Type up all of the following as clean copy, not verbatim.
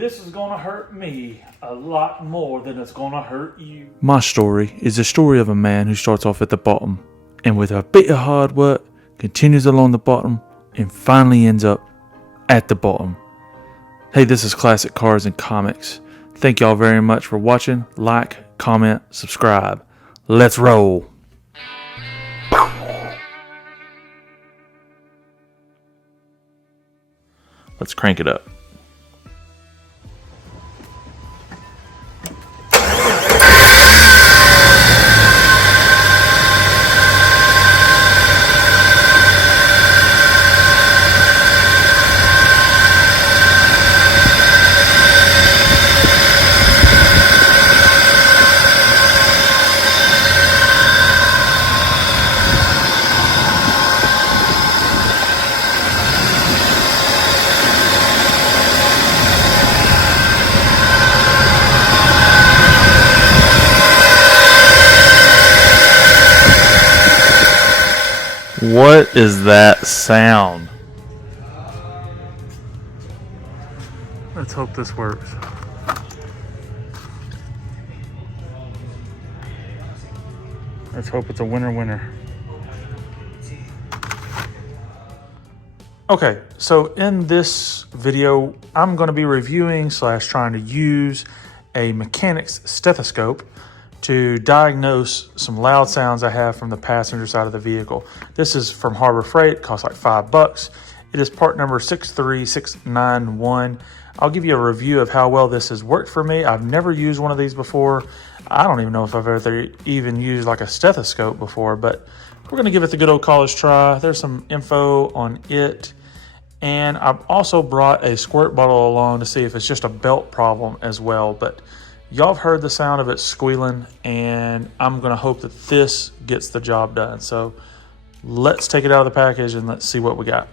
this is gonna hurt me a lot more than it's gonna hurt you. My story is the story of a man who starts off at the bottom and with a bit of hard work continues along the bottom and finally ends up at the bottom. Hey, this is Classic Cars and Comics. Thank y'all very much for watching. Like, comment, subscribe. Let's roll. Let's crank it up. What is that sound? Let's hope this works. Let's hope it's a winner. Okay, so in this video, I'm going to be reviewing / trying to use a mechanic's stethoscope to diagnose some loud sounds I have from the passenger side of the vehicle. This is from Harbor Freight. It costs like $5. It is part number 63691. I'll give you a review of how well this has worked for me. I've never used one of these before. I don't even know if I've ever even used like a stethoscope before, but we're gonna give it the good old college try. There's some info on it. And I've also brought a squirt bottle along to see if it's just a belt problem as well. But y'all have heard the sound of it squealing, and I'm going to hope that this gets the job done. So let's take it out of the package and let's see what we got.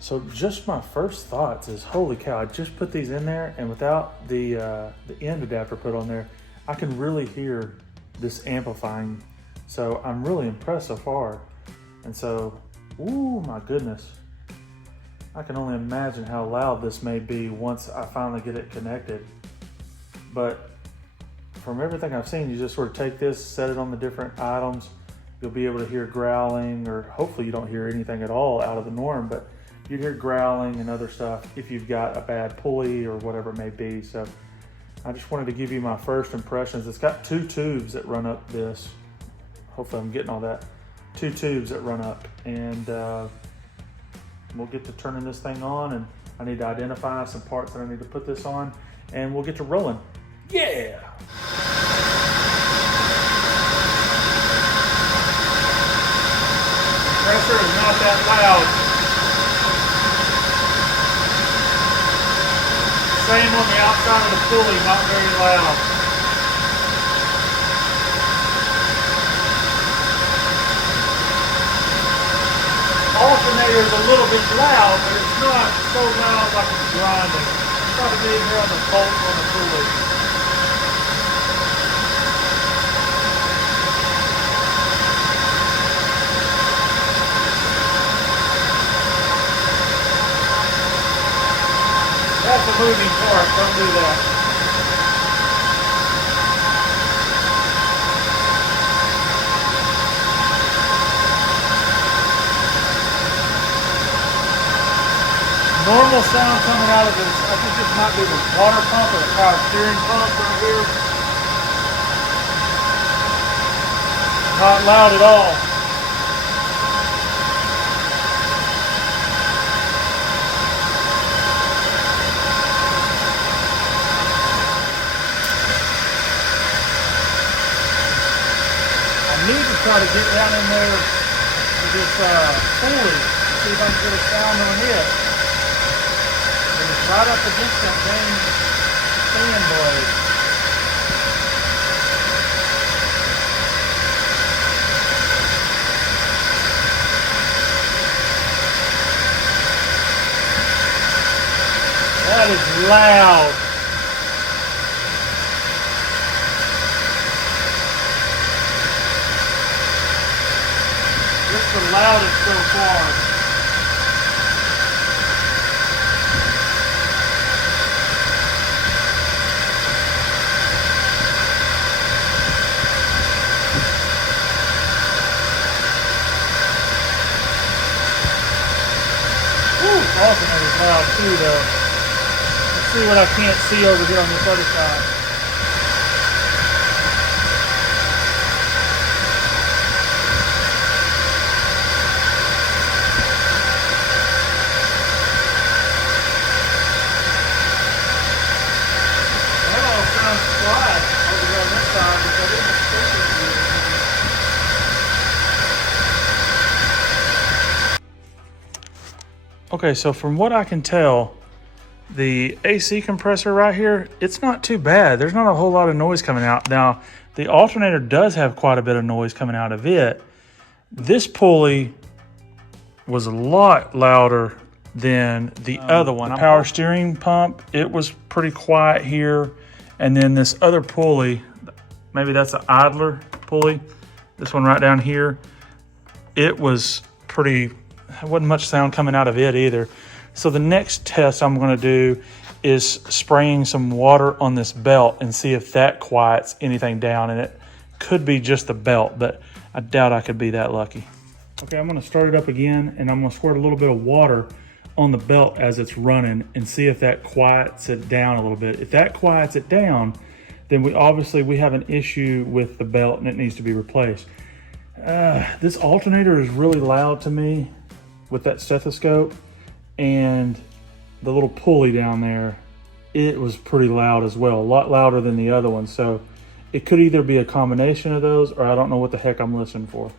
So just my first thoughts is, holy cow, I just put these in there, and without the end adapter put on there, I can really hear this amplifying. So I'm really impressed so far. And so, ooh, my goodness. I can only imagine how loud this may be once I finally get it connected. But from everything I've seen, you just sort of take this, set it on the different items. You'll be able to hear growling, or hopefully you don't hear anything at all out of the norm, but you hear growling and other stuff if you've got a bad pulley or whatever it may be. So I just wanted to give you my first impressions. It's got 2 tubes that run up this. Hopefully I'm getting all that. 2 tubes that run up, and we'll get to turning this thing on, and I need to identify some parts that I need to put this on, and we'll get to rolling. Yeah! Pressure is not that loud. Same on the outside of the pulley, not very loud. Alternator is a little bit loud, but it's not so loud like it's grinding. I'm trying to get here on the bolt on the pulley. That's a moving part, don't do that. Normal sound coming out of this, I think this might be the water pump or the power steering pump right here. Not loud at all. I need to try to get down in there to this pulley, see if I can get a sound on it. Right up against that dang fan blade. That is loud. It's the loudest so far. alternator's loud too, though. Let's see what I can't see over here on this other side. That all sounds quiet over here on this side, but that isn't speaking to you. Okay, so from what I can tell, the AC compressor right here, it's not too bad. There's not a whole lot of noise coming out. Now, the alternator does have quite a bit of noise coming out of it. This pulley was a lot louder than the other one. The power steering pump, it was pretty quiet here. And then this other pulley, maybe that's an idler pulley, this one right down here, it was pretty, wasn't much sound coming out of it either. So the next test I'm going to do is spraying some water on this belt and see if that quiets anything down. And it could be just the belt, but I doubt I could be that lucky. Okay, I'm going to start it up again, and I'm going to squirt a little bit of water on the belt as it's running and see if that quiets it down a little bit. If that quiets it down, then we have an issue with the belt and it needs to be replaced. This alternator is really loud to me with that stethoscope, and the little pulley down there, it was pretty loud as well, a lot louder than the other one. So it could either be a combination of those, or I don't know what the heck I'm listening for.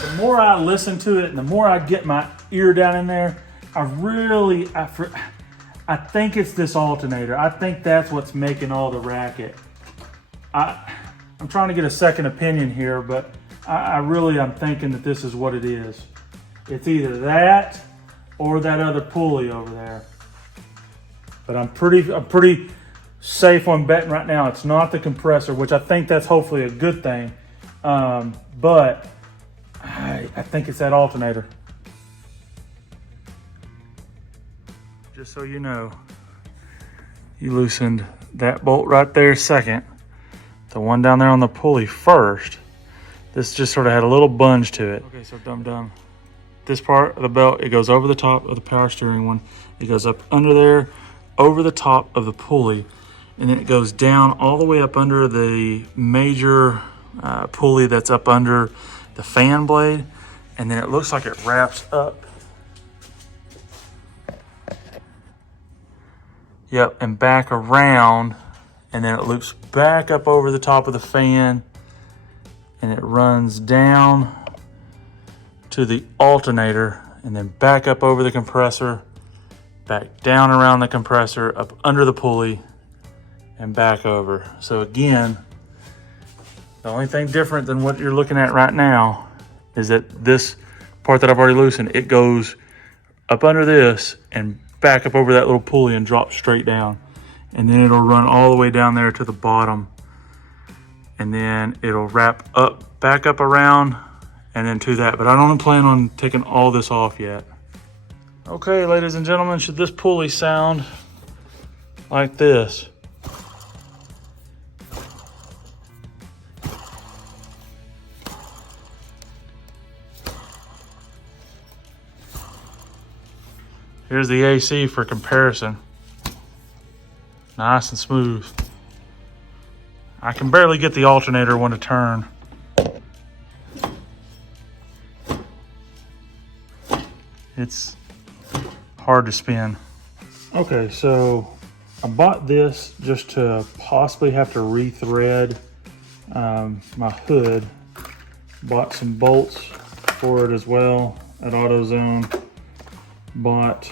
The more I listen to it and the more I get my ear down in there, I think it's this alternator. I think that's what's making all the racket. I'm trying to get a second opinion here, but I'm thinking that this is what it is. It's either that or that other pulley over there. But I'm pretty safe on betting right now it's not the compressor, which I think that's hopefully a good thing. But I think it's that alternator. Just so you know, you loosened that bolt right there second, the one down there on the pulley first. This just sort of had a little bunge to it. Okay, so dum-dum. This part of the belt, it goes over the top of the power steering one. It goes up under there, over the top of the pulley, and then it goes down all the way up under the major pulley that's up under the fan blade, and then it looks like it wraps up. Yep, and back around, and then it loops back up over the top of the fan, and it runs down to the alternator, and then back up over the compressor, back down around the compressor, up under the pulley, and back over. So again, the only thing different than what you're looking at right now is that this part that I've already loosened, it goes up under this and back up over that little pulley and drop straight down, and then it'll run all the way down there to the bottom, and then it'll wrap up back up around and then to that. But I don't plan on taking all this off yet. Okay, ladies and gentlemen, should this pulley sound like this? Here's the AC for comparison. Nice and smooth. I can barely get the alternator one to turn. It's hard to spin. Okay, so I bought this just to possibly have to rethread my hood. Bought some bolts for it as well at AutoZone. Bought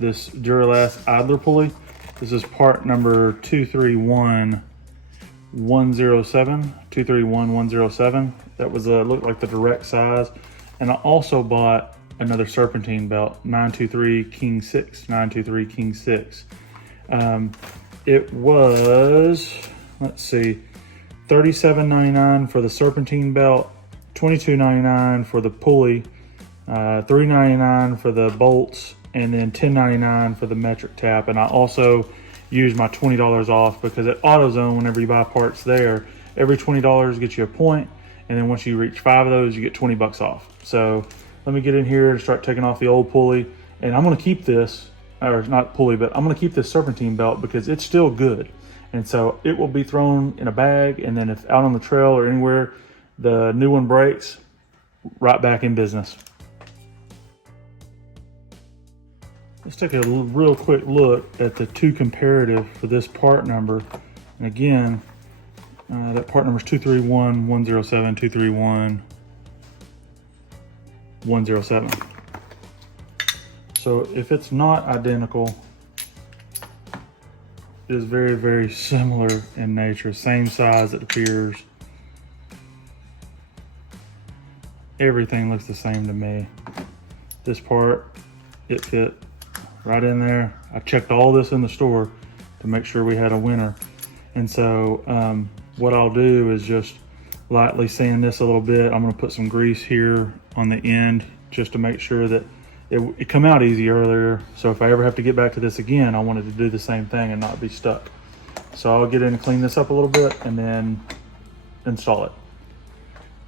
this Duralast idler pulley. This is part number 231107. That was looked like the direct size. And I also bought another serpentine belt, 923 King 6. It was, let's see, $37.99 for the serpentine belt, $22.99 for the pulley, $3.99 for the bolts, and then $10.99 for the metric tap. And I also use my $20 off because at AutoZone, whenever you buy parts there, every $20 gets you a point, and then once you reach 5 of those, you get 20 bucks off. So let me get in here and start taking off the old pulley, and I'm gonna keep this, or not pulley, but I'm gonna keep this serpentine belt because it's still good. And so it will be thrown in a bag, and then if out on the trail or anywhere the new one breaks, right back in business. Let's take a real quick look at the two comparative for this part number. And again, that part number is 231107, 231107. So if it's not identical, it is very, very similar in nature. Same size, it appears. Everything looks the same to me. This part, it fit right in there. I checked all this in the store to make sure we had a winner. And so what I'll do is just lightly sand this a little bit. I'm gonna put some grease here on the end just to make sure that it come out easy earlier. So if I ever have to get back to this again, I wanted to do the same thing and not be stuck. So I'll get in and clean this up a little bit and then install it.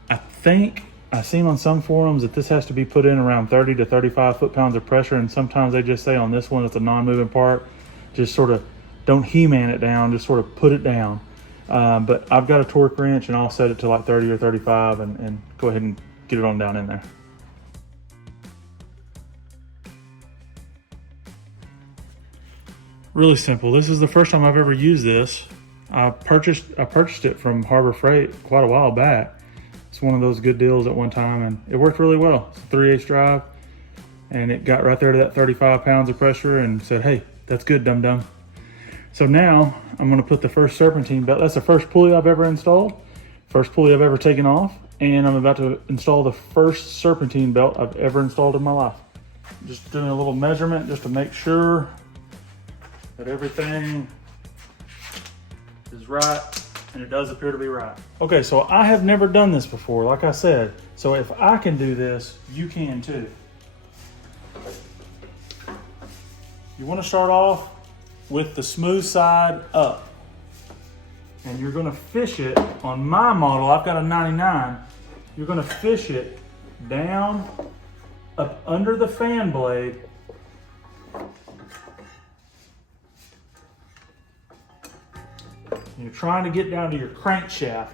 I think I've seen on some forums that this has to be put in around 30 to 35 foot-pounds of pressure, and sometimes they just say on this one, it's a non-moving part, just sort of don't He-Man it down, just sort of put it down. But I've got a torque wrench and I'll set it to like 30 or 35 and go ahead and get it on down in there. Really simple. This is the first time I've ever used this. I purchased it from Harbor Freight quite a while back. It's one of those good deals at one time, and it worked really well. It's a 3/8 drive, and it got right there to that 35 pounds of pressure and said, hey, that's good, dum-dum. So now I'm gonna put the first serpentine belt. That's the first pulley I've ever installed, first pulley I've ever taken off, and I'm about to install the first serpentine belt I've ever installed in my life. Just doing a little measurement just to make sure that everything is right, and it does appear to be right. Okay, so I have never done this before, like I said. So if I can do this, you can too. You wanna start off with the smooth side up. And you're gonna fish it, on my model, I've got a 99, you're gonna fish it down, up under the fan blade, you're trying to get down to your crankshaft.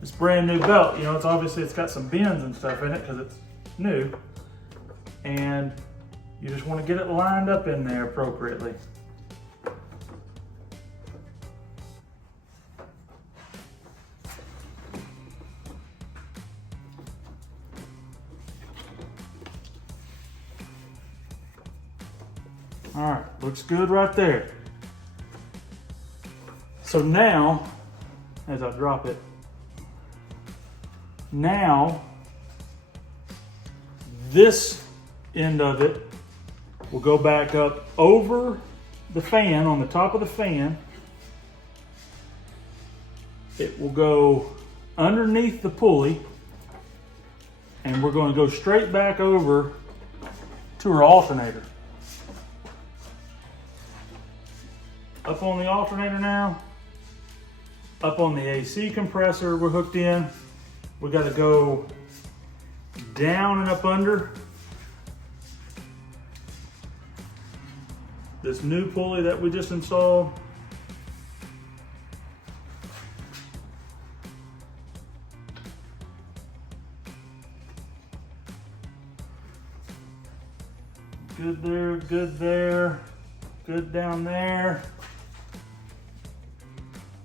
This brand new belt, you know, it's obviously it's got some bends and stuff in it because it's new. And you just want to get it lined up in there appropriately. All right, looks good right there. So now, as I drop it, now this end of it will go back up over the fan, on the top of the fan. It will go underneath the pulley, and we're going to go straight back over to our alternator. Up on the alternator now, up on the AC compressor we're hooked in. We got to go down and up under this new pulley that we just installed. Good there, good there, good down there.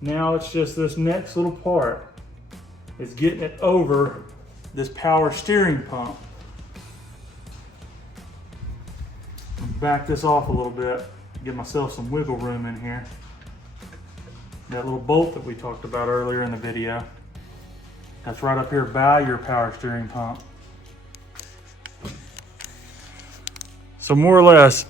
Now it's just this next little part. It's getting it over this power steering pump. I'll back this off a little bit, give myself some wiggle room in here. That little bolt that we talked about earlier in the video, that's right up here by your power steering pump. So more or less,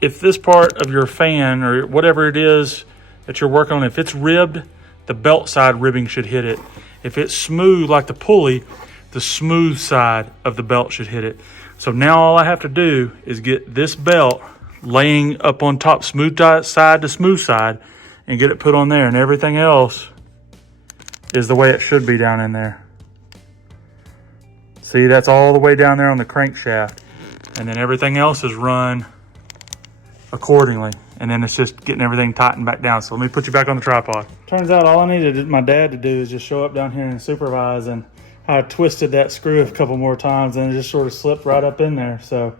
if this part of your fan or whatever it is that you're working on, if it's ribbed, the belt side ribbing should hit it. If it's smooth like the pulley, the smooth side of the belt should hit it. So now all I have to do is get this belt laying up on top, smooth side to smooth side, and get it put on there, and everything else is the way it should be down in there. See, that's all the way down there on the crankshaft, and then everything else is run accordingly, and then it's just getting everything tightened back down. So let me put you back on the tripod. Turns out all I needed my dad to do is just show up down here and supervise, and I twisted that screw a couple more times and it just sort of slipped right up in there. So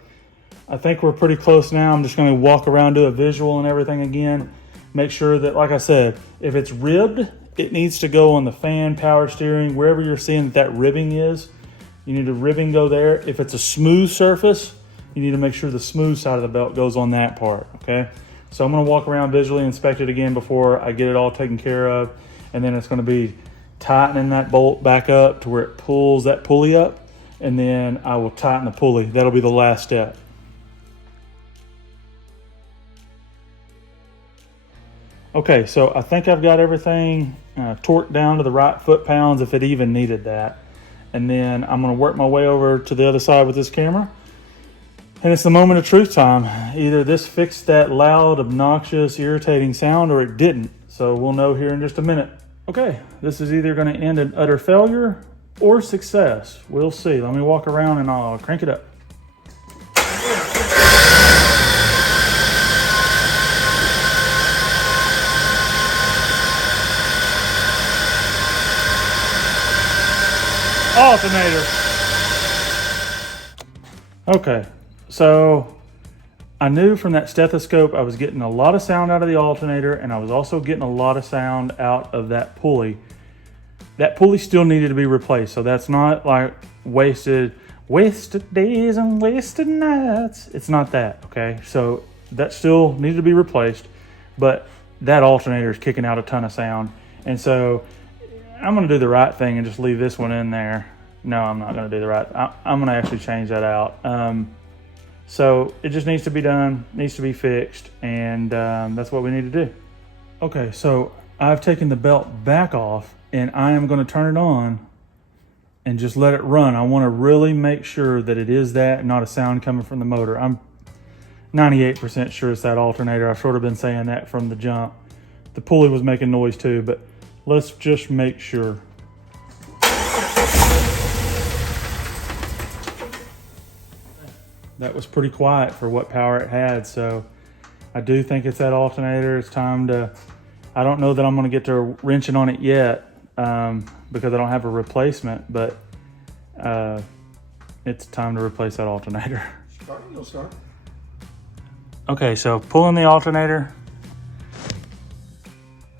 I think we're pretty close now. I'm just going to walk around, do a visual and everything again. Make sure that, like I said, if it's ribbed, it needs to go on the fan, power steering, wherever you're seeing that ribbing is. You need the ribbing go there. If it's a smooth surface, you need to make sure the smooth side of the belt goes on that part, okay? So I'm going to walk around, visually inspect it again before I get it all taken care of. And then it's going to be tightening that bolt back up to where it pulls that pulley up, and then I will tighten the pulley. That'll be the last step. Okay, so I think I've got everything torqued down to the right foot-pounds, if it even needed that. And then I'm going to work my way over to the other side with this camera. And it's the moment of truth time. Either this fixed that loud, obnoxious, irritating sound, or it didn't. So we'll know here in just a minute. Okay, this is either going to end in utter failure or success. We'll see. Let me walk around and I'll crank it up. Alternator. Okay, so I knew from that stethoscope I was getting a lot of sound out of the alternator, and I was also getting a lot of sound out of that pulley. That pulley still needed to be replaced, so that's not like wasted days and wasted nights. It's not that, okay? So that still needed to be replaced, but that alternator is kicking out a ton of sound. And so I'm gonna do the right thing and just leave this one in there. No, I'm not gonna do the right, I'm gonna actually change that out. So it just needs to be done, needs to be fixed, and that's what we need to do. Okay, so I've taken the belt back off, and I am going to turn it on and just let it run. I want to really make sure that it is that, not a sound coming from the motor. I'm 98% sure it's that alternator. I've sort of been saying that from the jump. The pulley was making noise too, but let's just make sure. That was pretty quiet for what power it had, so I do think it's that alternator. It's time to, I don't know that I'm going to get to wrenching on it yet because I don't have a replacement, but it's time to replace that alternator. You'll start. Okay, so pulling the alternator,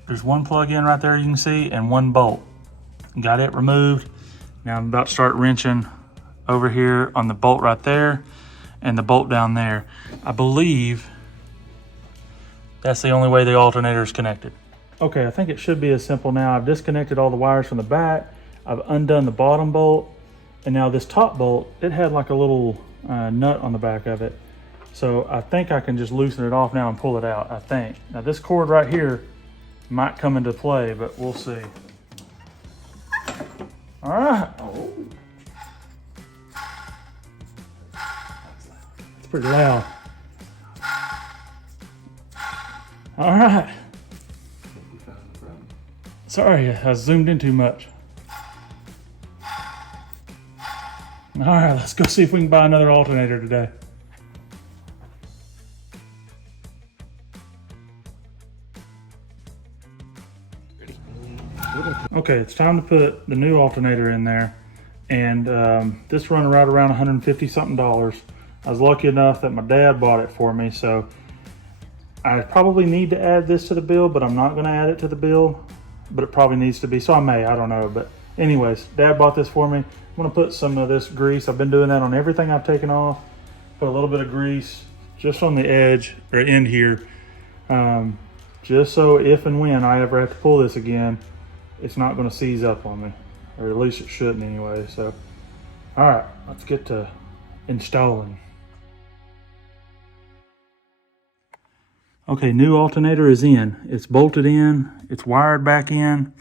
there's one plug in right there you can see and one bolt. Got it removed. Now I'm about to start wrenching over here on the bolt right there and the bolt down there. I believe that's the only way the alternator is connected. Okay, I think it should be as simple now. I've disconnected all the wires from the back. I've undone the bottom bolt. And now this top bolt, it had like a little nut on the back of it. So I think I can just loosen it off now and pull it out, I think. Now this cord right here might come into play, but we'll see. All right. Oh. Pretty loud. All right. Sorry, I zoomed in too much. All right, let's go see if we can buy another alternator today. Okay, it's time to put the new alternator in there. And this run right around $150 something. I was lucky enough that my dad bought it for me, so I probably need to add this to the bill, but I'm not going to add it to the bill, but it probably needs to be, so I may, I don't know. But anyways, Dad bought this for me. I'm going to put some of this grease. I've been doing that on everything I've taken off. Put a little bit of grease just on the edge or end here, just so if and when I ever have to pull this again, it's not going to seize up on me, or at least it shouldn't anyway. So, all right, let's get to installing. Okay, new alternator is in. It's bolted in. It's wired back in.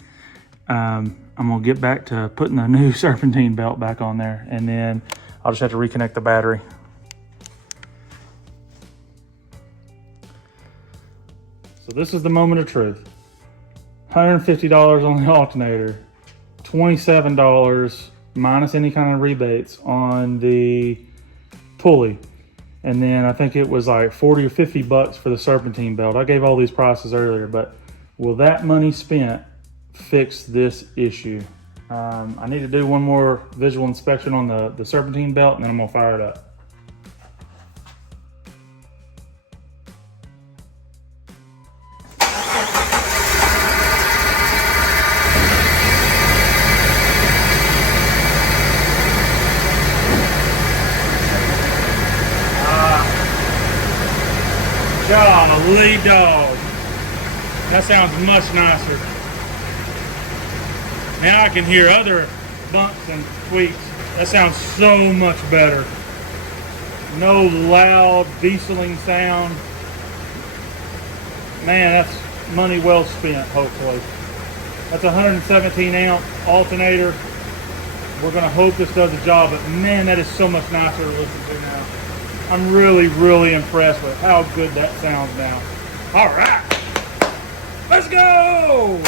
I'm gonna get back to putting the new serpentine belt back on there, and then I'll just have to reconnect the battery. So this is the moment of truth. $150 on the alternator, $27 minus any kind of rebates on the pulley. And then I think it was like 40 or 50 bucks for the serpentine belt. I gave all these prices earlier, but will that money spent fix this issue? I need to do one more visual inspection on the serpentine belt, and then I'm gonna fire it up. Golly dog. That sounds much nicer. Now I can hear other bumps and tweaks. That sounds so much better. No loud dieseling sound. Man, that's money well spent, hopefully. That's a 117 amp alternator. We're gonna hope this does the job, but man, that is so much nicer to listen to now. I'm really, really impressed with how good that sounds now. All right, let's go.